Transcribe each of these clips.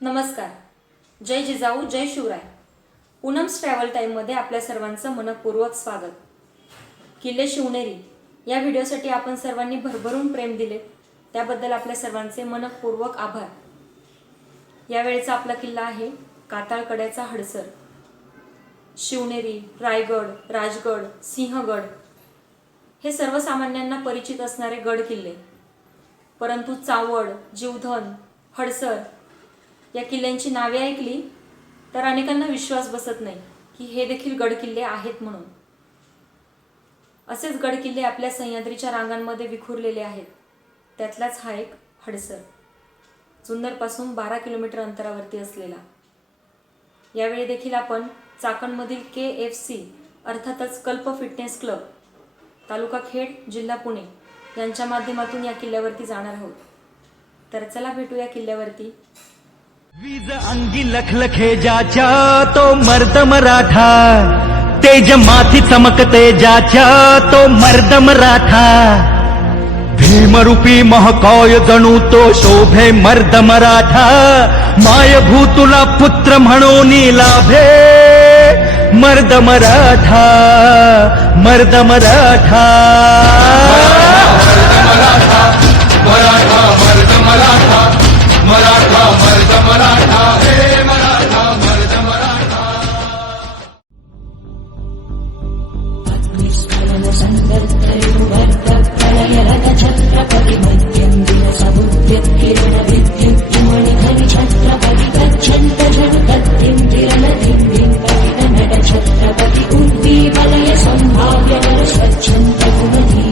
नमस्कार. जय जिजाऊ, जय शिवराय. पूनम्स ट्रॅव्हल टाईममध्ये आपल्या सर्वांचं मनपूर्वक स्वागत. किल्ले शिवनेरी या व्हिडिओसाठी आपण सर्वांनी भरभरून प्रेम दिले त्याबद्दल आपल्या सर्वांचे मनपूर्वक आभार. यावेळेचा आपला किल्ला आहे काताळकड्याचा हडसर. शिवनेरी, रायगड, राजगड, सिंहगड हे सर्वसामान्यांना परिचित असणारे गड किल्ले, परंतु चावड, जीवधन, हडसर या किल्ल्यांची नावे ऐकली तर अनेकांना विश्वास बसत नाही की हे देखील गडकिल्ले आहेत म्हणून. असेच गडकिल्ले आपल्या सह्याद्रीच्या रांगांमध्ये विखुरलेले आहेत. त्यातलाच हा एक हडसर, जुन्नरपासून 12 किलोमीटर अंतरावरती असलेला. यावेळी देखील आपण चाकणमधील KFC अर्थातच कल्प फिटनेस क्लब, तालुका खेड, जिल्हा पुणे यांच्या माध्यमातून या किल्ल्यावरती जाणार आहोत. तर चला भेटूया किल्ल्यावरती. वीज अंगी लखलखे ज्याच्या तो मर्द मराठा, तेज माथी चमकते ज्याच्या तो मर्द मराठा. भीमरूपी महाकाय जणू तो शोभे मर्द मराठा. मायभूतुला पुत्र म्हणून लाभे मर्द मराठा, मर्द मराठा. मराठा मर्द मराठा, मराठा मर्द मराठा, हे मराठा मर्द मराठा. छत्रपती मध्यम दिन समुद्र किरण विद्युत मणिधर छत्रपती गच्छन्त झटकत्तिं किरण दिं पतित नट छत्रपती उद्दी वलय संभाव्य नर स्वच्छन्त गुणधी.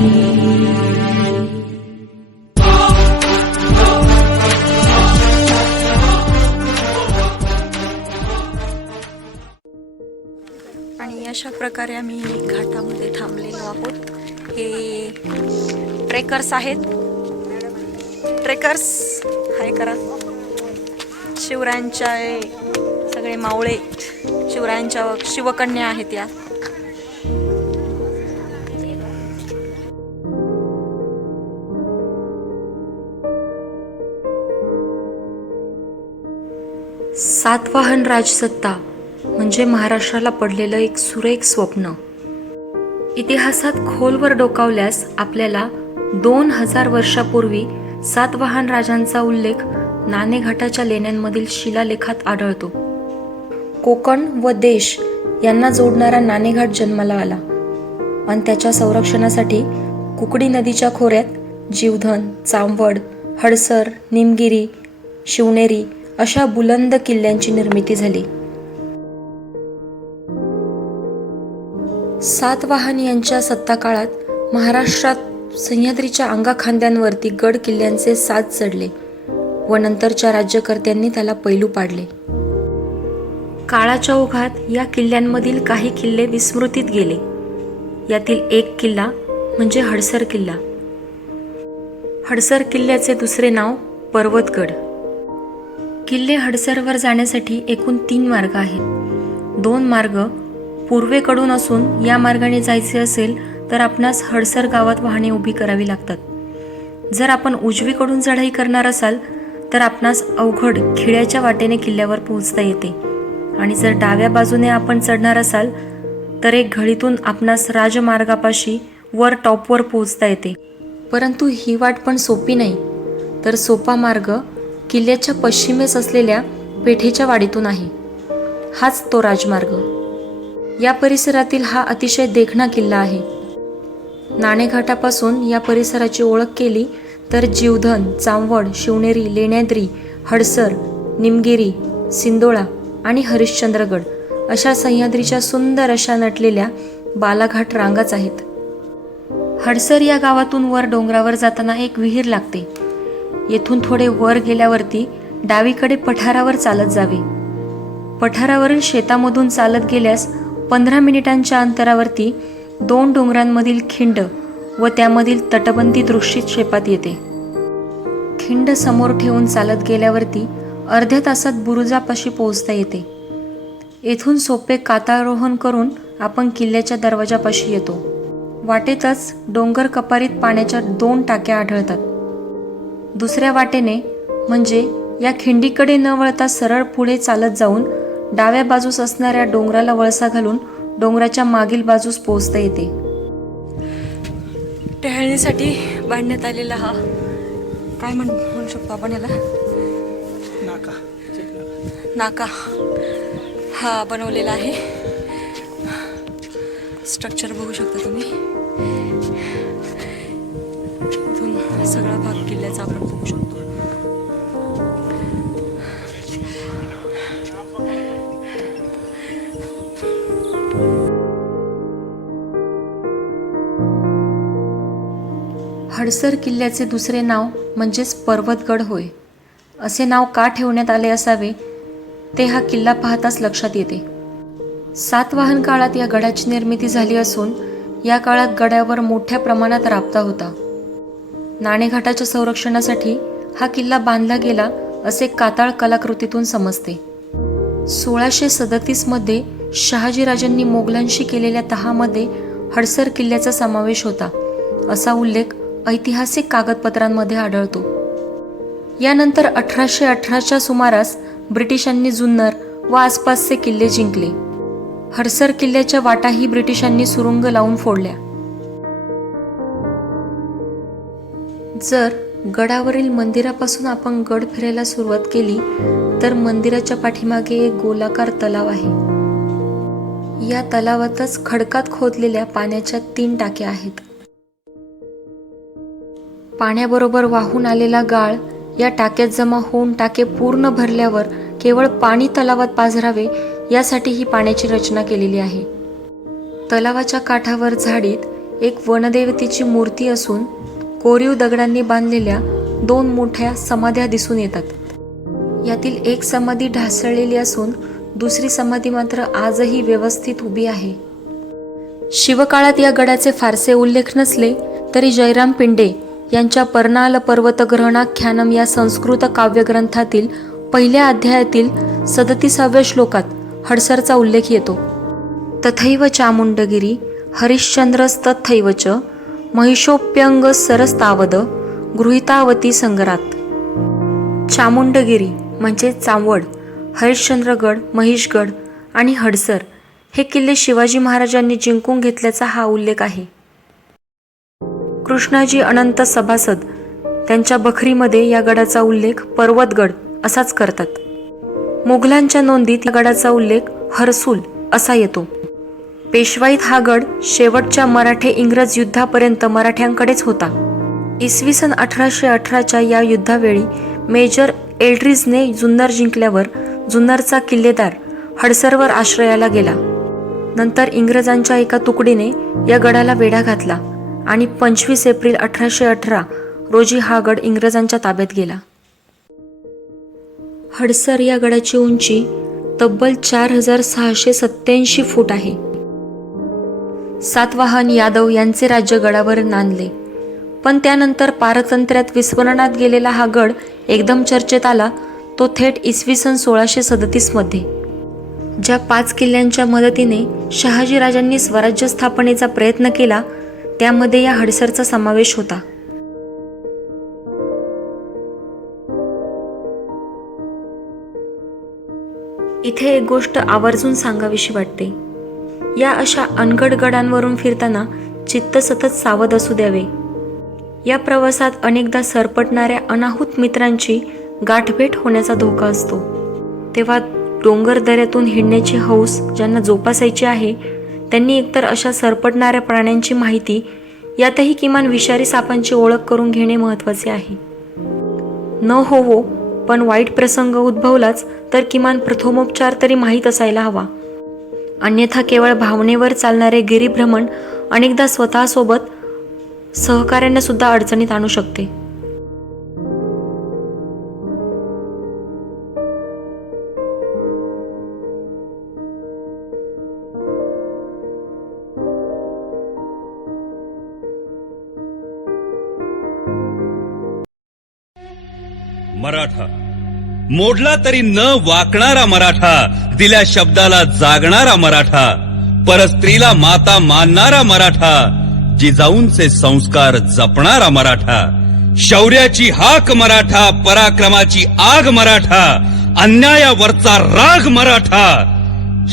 आणि अशा प्रकारे आम्ही घाटामध्ये थांबलेलो आहोत. हे ट्रेकर्स आहेत. ट्रेकर्स हाय करा. शिवरायांच्या सगळे मावळे शिवरायांच्या शिवकन्या आहेत या. सातवाहन राजसत्ता म्हणजे महाराष्ट्राला पडलेलं एक सुरेख स्वप्न. इतिहासात खोलवर डोकावल्यास आपल्याला 2000 वर्षापूर्वी सातवाहन राजांचा उल्लेख नाणेघाटाच्या लेण्यांमधील शिलालेखात आढळतो. कोकण व देश यांना जोडणारा नाणेघाट जन्माला आला आणि त्याच्या संरक्षणासाठी कुकडी नदीच्या खोऱ्यात जीवधन, चांवड, हडसर, निमगिरी, शिवनेरी अशा बुलंद किल्ल्यांची निर्मिती झाली. सातवाहन यांच्या सत्ताकाळात महाराष्ट्रात सह्याद्रीच्या अंगाखांद्यांवरती गड किल्ल्यांचे साज चढले व नंतरच्या राज्यकर्त्यांनी त्याला पैलू पाडले. काळाच्या ओघात या किल्ल्यांमधील काही किल्ले विस्मृतीत गेले. यातील एक किल्ला म्हणजे हडसर किल्ला. हडसर किल्ल्याचे दुसरे नाव पर्वतगड. किल्ले हडसरवर जाण्यासाठी एकूण 3 मार्ग आहेत. 2 मार्ग पूर्वेकडून असून या मार्गाने जायचे असेल तर आपणास हडसर गावात वाहने उभी करावी लागतात. जर आपण उजवीकडून चढाई करणार असाल तर आपणास अवघड खिड्याच्या वाटेने किल्ल्यावर पोहोचता येते आणि जर डाव्या बाजूने आपण चढणार असाल तर एक घळीतून आपणास राजमार्गापाशी वर टॉपवर पोहोचता येते. परंतु ही वाट पण सोपी नाही. तर सोपा मार्ग किल्ल्याच्या पश्चिमेस असलेल्या पेठेच्या वाडीतून आहे. हाच तो राजमार्ग. या परिसरातील हा अतिशय देखणा किल्ला आहे. नाणेघाटापासून या परिसराची ओळख केली तर जीवधन, चांवड, शिवनेरी, लेण्याद्री, हडसर, निमगिरी, सिंदोळा आणि हरिश्चंद्रगड अशा सह्याद्रीच्या सुंदर अशा नटलेल्या बालाघाट रांगाच आहेत. हडसर या गावातून वर डोंगरावर जाताना एक विहीर लागते. येथून थोडे वर गेल्यावरती डावीकडे पठारावर चालत जावे. पठारावरील शेतामधून चालत गेल्यास 15 मिनिटांच्या अंतरावरती 2 डोंगरांमधील खिंड व त्यामधील तटबंदी दृष्टीक्षेपात येते. खिंड समोर ठेवून चालत गेल्यावरती अर्ध्या तासात बुरुजापाशी पोहोचता येते. येथून सोपे कातारोहण करून आपण किल्ल्याच्या दरवाजापाशी येतो. वाटेतच डोंगर कपारीत पाण्याच्या 2 टाक्या आढळतात. दुसऱ्या वाटेने म्हणजे या खिंडीकडे न वळता सरळ पुढे चालत जाऊन डाव्या बाजूस असणाऱ्या डोंगराला वळसा घालून डोंगराच्या मागील बाजूस पोहोचता येते. टहलण्यासाठी बांधण्यात आलेला हा काय म्हणू शकतो आपण याला नाका हा बनवलेला आहे. स्ट्रक्चर बघू शकता तुम्ही. इथून सगळा भाग किल्ल्याचा आपण बघू शकतो. हडसर किल्ल्याचे दुसरे नाव म्हणजेच पर्वतगड होय. असे नाव का ठेवण्यात आले असावे ते हा किल्ला पाहताच लक्षात येते. सातवाहन काळात या गडाची निर्मिती झाली असून या काळात गडावर मोठ्या प्रमाणात राबता होता. नाणेघाटाच्या संरक्षणासाठी हा किल्ला बांधला गेला असे काताळ कलाकृतीतून समजते. 1637 मध्ये शहाजीराजांनी मोगलांशी केलेल्या तहामध्ये हडसर किल्ल्याचा समावेश होता असा उल्लेख ऐतिहासिक कागदपत्रांमध्ये आढळतो. यानंतर 1818च्या सुमारास ब्रिटिशांनी जुन्नर व आसपासचे किल्ले जिंकले. हडसर किल्ल्याच्या वाटाही ब्रिटिशांनी सुरुंग लावून फोडल्या. जर गडावरील मंदिरापासून आपण गड फिरायला सुरुवात केली तर मंदिराच्या पाठीमागे एक गोलाकार तलाव आहे. या तलावातच खडकात खोदलेल्या पाण्याच्या 3 टाक्या आहेत. पाण्याबरोबर वाहून आलेला गाळ या टाक्यात जमा होऊन टाके पूर्ण भरल्यावर केवळ पाणी तलावात पाझरावे यासाठी ही पाण्याची रचना केलेली आहे. तलावाच्या काठावर झाडीत एक वनदेवतेची मूर्ती असून कोरीव दगडांनी बांधलेल्या 2 मोठ्या समाध्या दिसून येतात. यातील एक समाधी ढासळलेली असून दुसरी समाधी मात्र आजही व्यवस्थित उभी आहे. शिवकाळात या गडाचे फारसे उल्लेख नसले तरी जयराम पिंडे यांच्या पर्णाल पर्वत ग्रहणाख्यानम या संस्कृत काव्यग्रंथातील पहिल्या अध्यायातील 37व्या श्लोकात हडसरचा उल्लेख येतो. तथैव चामुंडगिरी हरिश्चंद्रस्तथैव च महिषोप्यंग सरस्तावद गृहीतावती संगरात. चामुंडगिरी म्हणजे चांवड, हरिश्चंद्रगड, महिषगड आणि हडसर हे किल्ले शिवाजी महाराजांनी जिंकून घेतल्याचा हा उल्लेख आहे. कृष्णाजी अनंत सभासद त्यांच्या बखरीमध्ये या गडाचा उल्लेख पर्वतगड असाच करतात. मुघलांच्या नोंदीत या गडाचा उल्लेख हरसूल असा येतो. पेशवाईत हा गड शेवटच्या मराठे इंग्रज युद्धापर्यंत मराठ्यांकडेच होता. इसवी सन 1818च्या या युद्धावेळी मेजर एल्ड्रिजने जुन्नर जिंकल्यावर जुन्नरचा किल्लेदार हडसरवर आश्रयाला गेला. नंतर इंग्रजांच्या एका तुकडीने या गडाला वेढा घातला आणि 25 एप्रिल 1818 रोजी हा गड इंग्रजांच्या ताब्यात गेला. हडसर या गडाची उंची तब्बल 4687 फूट आहे. सातवाहन यादव यांचे राज्य गडावर नांदले, पण त्यानंतर पारतंत्र्यात विस्मरणात गेलेला हा गड एकदम चर्चेत आला तो थेट इसवी सन 1637 मध्ये. ज्या 5 किल्ल्यांच्या मदतीने शहाजीराजांनी स्वराज्य स्थापनेचा प्रयत्न केला त्यामध्ये या हडसरचा समावेश होता. इथे एक गोष्ट आवर्जून सांगावीशी वाटते. या अशा अनगढ गडांवरून फिरताना चित्त सतत सावध असू द्यावे. या प्रवासात अनेकदा सरपटणाऱ्या अनाहूत मित्रांची गाठभेट होण्याचा धोका असतो. तेव्हा डोंगर दऱ्यातून हिंडण्याची हौस ज्यांना जोपासायची आहे त्यांनी एकतर अशा सरपटणाऱ्या प्राण्यांची माहिती यातही किमान विषारी सापांची ओळख करून घेणे महत्त्वाचे आहे. न होवो पण वाईट प्रसंग उद्भवलाच तर किमान प्रथमोपचार तरी माहीत असायला हवा. अन्यथा केवळ भावनेवर चालणारे गिरीभ्रमण अनेकदा स्वतःसोबत सहकार्यांना सुद्धा अडचणीत आणू शकते. मराठा मोडला तरी न वाकणारा मराठा, दिल्या शब्दाला जागणारा मराठा, परस्त्रीला माता मानणारा मराठा, जिजाऊंचे संस्कार जपणारा मराठा, शौर्याची हाक मराठा, पराक्रमाची आग मराठा, अन्यायावरचा राग मराठा,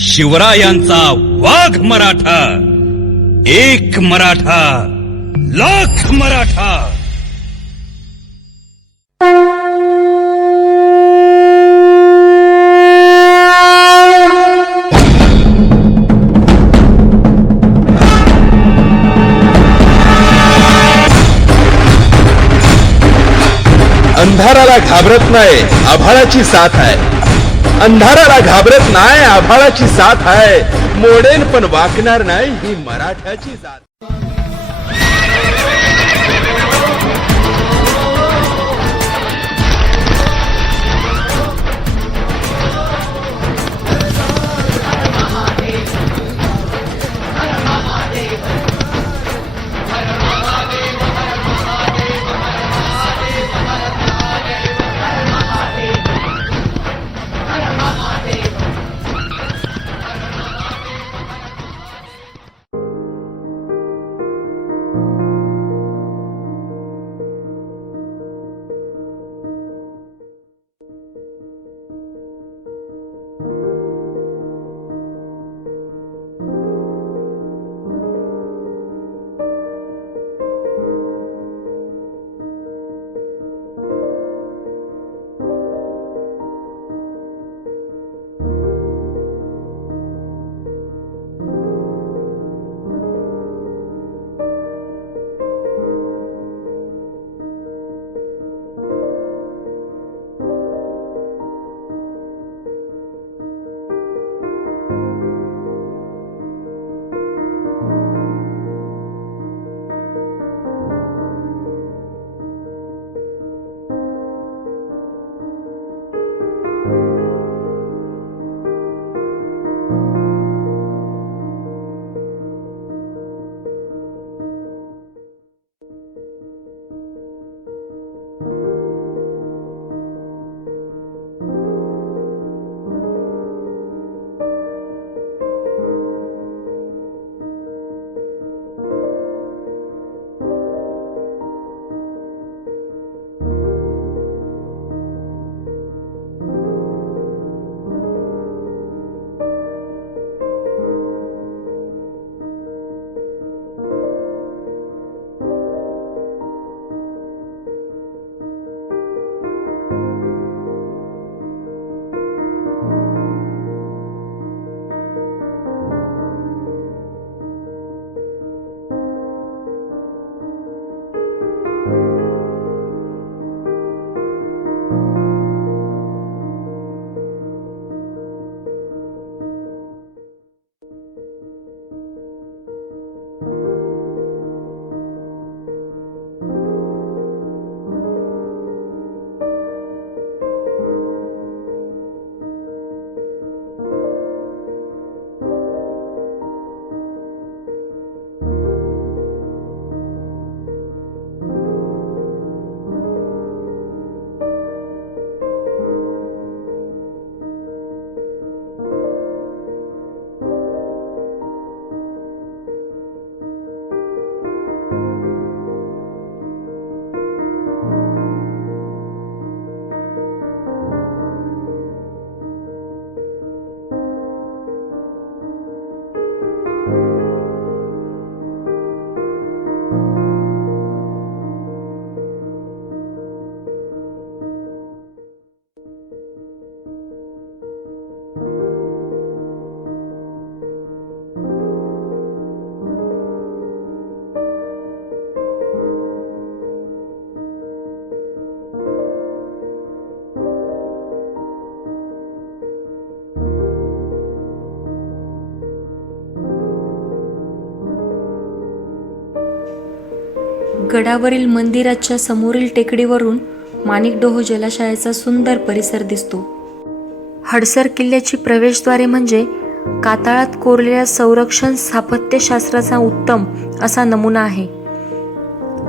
शिवरायांचा वाघ मराठा. एक मराठा, लाख मराठा. अंधाराला घाबरत नाही, आभाळाची साथ आहे. अंधाराला घाबरत नाही, आभाळाची साथ आहे. मोडेन पण वाकणार नाही, ही मराठ्याची जात. गडावरील मंदिराच्या समोरील टेकडीवरून माणिकडोह जलाशयाचा सुंदर परिसर दिसतो. हडसर किल्ल्याची प्रवेशद्वारे म्हणजे कातळात कोरलेल्या संरक्षण स्थापत्यशास्त्राचा उत्तम असा नमुना आहे.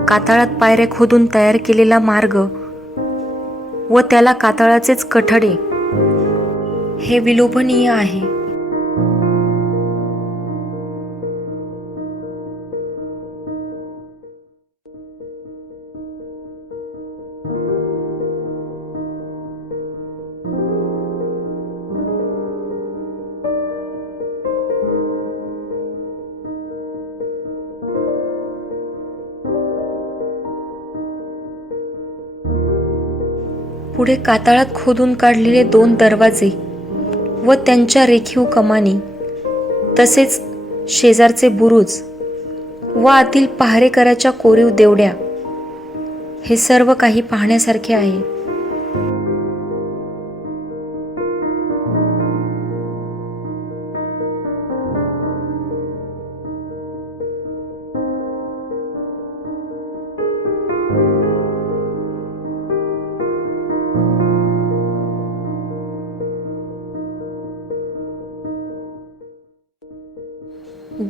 कातळात पायऱ्या खोदून तयार केलेला मार्ग व त्याला कातळाचेच कठडे हे विलोभनीय आहे. पुढे कातळात खोदून काढलेले 2 दरवाजे व त्यांच्या रेखीव कमानी, तसेच शेजारचे बुरुज व आतील पहारेकराच्या कोरीव देवड्या, हे सर्व काही पाहण्यासारखे आहे.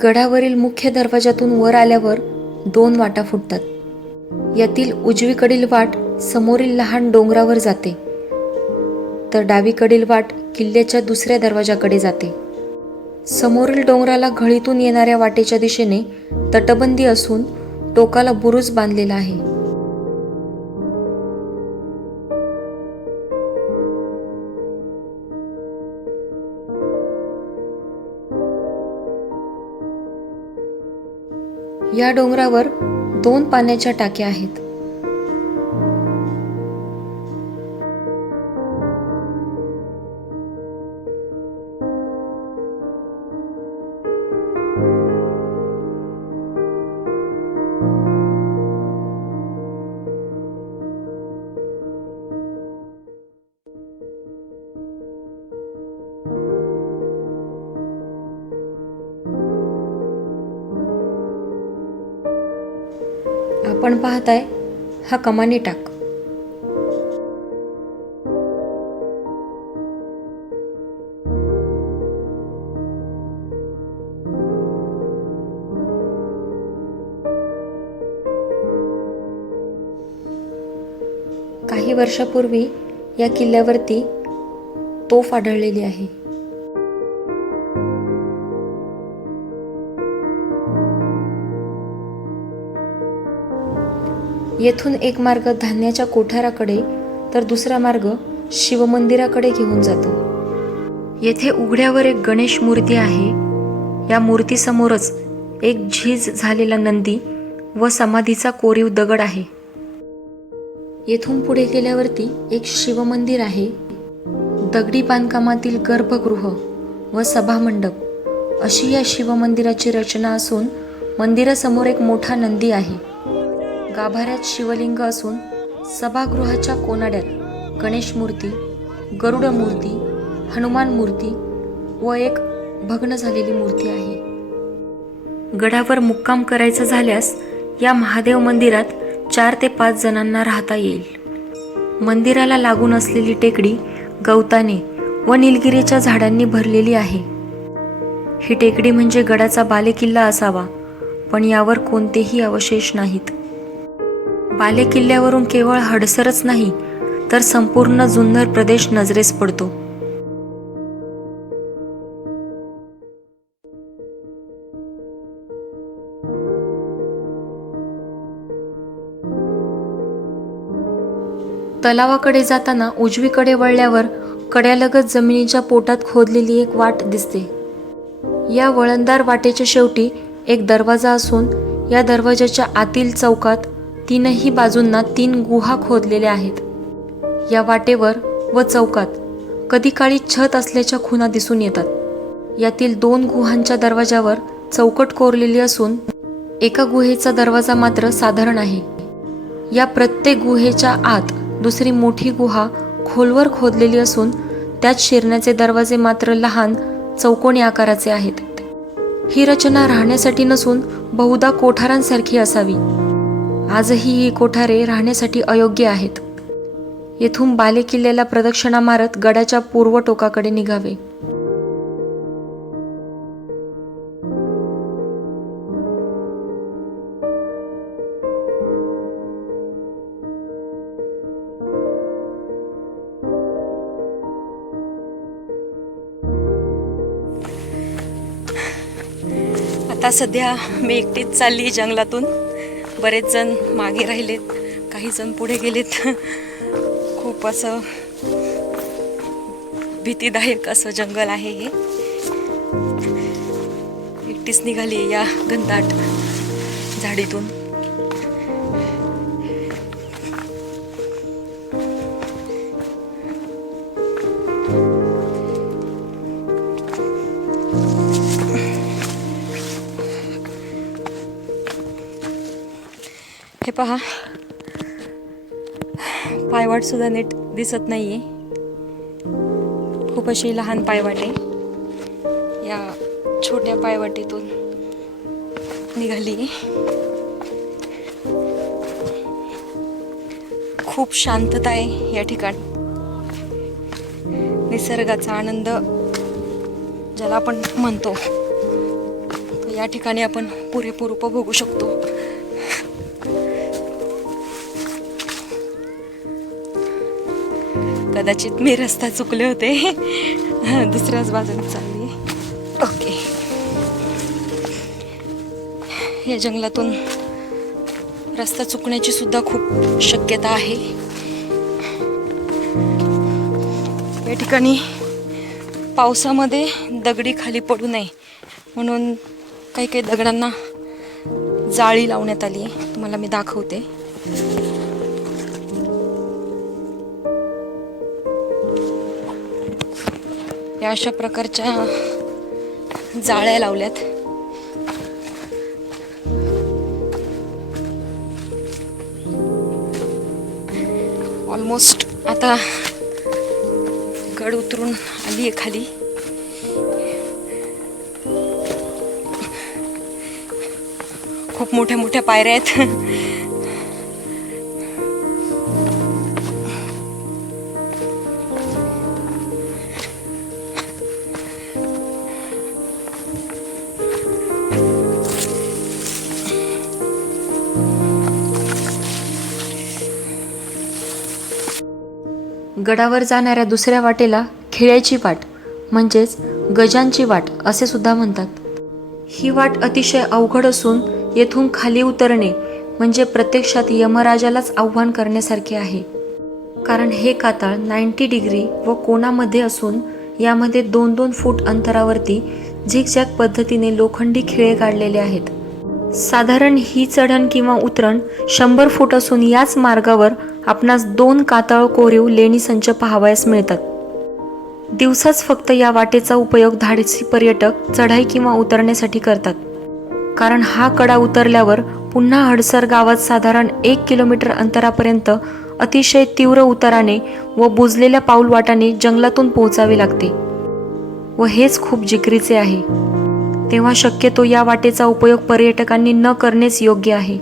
गडावरील मुख्य दरवाजातून वर आल्यावर 2 वाटा फुटतात. यातील उजवीकडील वाट समोरील लहान डोंगरावर जाते, तर डावीकडील वाट किल्ल्याच्या दुसऱ्या दरवाजाकडे जाते. समोरील डोंगराला घळीतून येणाऱ्या वाटेच्या दिशेने तटबंदी असून टोकाला बुरुज बांधलेला आहे. या डोंगरावर 2 पाण्याच्या टाक्या आहेत. आपण पाहताय हा कमानी टाक. काही वर्षापूर्वी या किल्ल्यावरती तोफ आढळलेली आहे. येथून एक मार्ग धान्याच्या कोठाराकडे तर दुसरा मार्ग शिवमंदिराकडे घेऊन जातो. येथे उघड्यावर एक गणेश मूर्ती आहे. या मूर्तीसमोरच एक झीज झालेला नंदी व समाधीचा कोरीव दगड आहे. येथून पुढे गेल्यावरती एक शिवमंदिर आहे. दगडी बांधकामातील गर्भगृह व सभामंडप अशी या शिवमंदिराची रचना असून मंदिरासमोर एक मोठा नंदी आहे. गाभाऱ्यात शिवलिंग असून सभागृहाच्या कोनाड्यात गणेश मूर्ती, गरुड मूर्ती, हनुमान मूर्ती व एक भग्न झालेली मूर्ती आहे. गडावर मुक्काम करायचा झाल्यास या महादेव मंदिरात 4 ते 5 जणांना राहता येईल. मंदिराला लागून असलेली टेकडी गवताने व निलगिरीच्या झाडांनी भरलेली आहे. ही टेकडी म्हणजे गडाचा बालेकिल्ला असावा, पण यावर कोणतेही अवशेष नाहीत. बालेकिल्ल्यावरून केवळ हडसरच नाही तर संपूर्ण जुन्नर प्रदेश नजरेस पडतो. तलावाकडे जाताना उजवीकडे वळल्यावर कड्यालगत जमिनीच्या पोटात खोदलेली एक वाट दिसते. या वळणदार वाटेच्या शेवटी एक दरवाजा असून या दरवाजाच्या आतील चौकात 3ही बाजूंना 3 गुहा खोदलेल्या आहेत. या वाटेवर व चौकात कधी काळी छत असल्याच्या खुणा दिसून येतात. यातील 2 गुहांच्या दरवाजावर चौकट कोरलेली असून एका गुहेचा दरवाजा मात्र साधारण आहे. या प्रत्येक गुहेच्या आत दुसरी मोठी गुहा खोलवर खोदलेली असून त्यात शिरण्याचे दरवाजे मात्र लहान चौकोनी आकाराचे आहेत. ही रचना राहण्यासाठी नसून बहुधा कोठारांसारखी असावी. आजही ही कोठारे राहण्यासाठी अयोग्य आहेत. येथून बालेकिल्ल्याला प्रदक्षिणा मारत गडाच्या पूर्व टोकाकडे निघावे. आता सध्या मी एकटीच चालली जंगलातून. बरेच जण मागे राहिलेत, काही जण पुढे गेलेत. खूप असं भीतीदायक असं जंगल आहे हे. एकटीच निघाली या घनदाट झाडीतून. पहा, पायवाट सुद्धा नीट दिसत नाहीये. खूप अशी लहान पायवाट आहे. या छोट्या पायवाटेतून निघाली. खूप शांतता आहे या ठिकाणी. निसर्गाचा आनंद ज्याला आपण म्हणतो, या ठिकाणी आपण पुरेपूर उपभोगू शकतो. कदाचित मी रस्ता चुकले होते, दुसऱ्याच बाजूने चालली. ओके. या जंगलातून रस्ता चुकण्याची सुद्धा खूप शक्यता आहे. या ठिकाणी पावसामध्ये दगडी खाली पडू नये म्हणून काही काही दगडांना जाळी लावण्यात आली आहे. तुम्हाला मी दाखवते. या अशा प्रकारच्या जाळ्या लावल्यात. ऑलमोस्ट आता गड उतरून आली आहे खाली. खूप मोठ्या मोठ्या पायऱ्या आहेत. गडावर जाणाऱ्या दुसऱ्या वाटेला खिळ्याची वाट म्हणजेच गजांची वाट असे सुद्धा म्हणतात. ही वाट अतिशय अवघड असून येथून खाली उतरणे म्हणजे प्रत्यक्षात यमराजालाच आव्हान करण्यासारखे आहे. कारण हे कातळ 90 डिग्री व कोनामध्ये असून यामध्ये 2-2 फूट अंतरावरती झिगझॅग पद्धतीने लोखंडी खिळे काढलेले आहेत. साधारण ही चढण किंवा उतरण 100 फूट असून याच मार्गावर आपणास 2 कातळ कोरीव लेणी संच पाहावयास मिळतात. दिवसाच फक्त या वाटेचा उपयोग धाडसी पर्यटक चढाई किंवा उतरण्यासाठी करतात. कारण हा कडा उतरल्यावर पुन्हा हडसर गावात साधारण 1 किलोमीटर अंतरापर्यंत अतिशय तीव्र उताराने व बुजलेल्या पाऊलवाटाने जंगलातून पोहोचावे लागते व हेच खूप जिकरीचे आहे. तेव्हा शक्यतो या वाटेचा उपयोग पर्यटकांनी न करणेच योग्य आहे.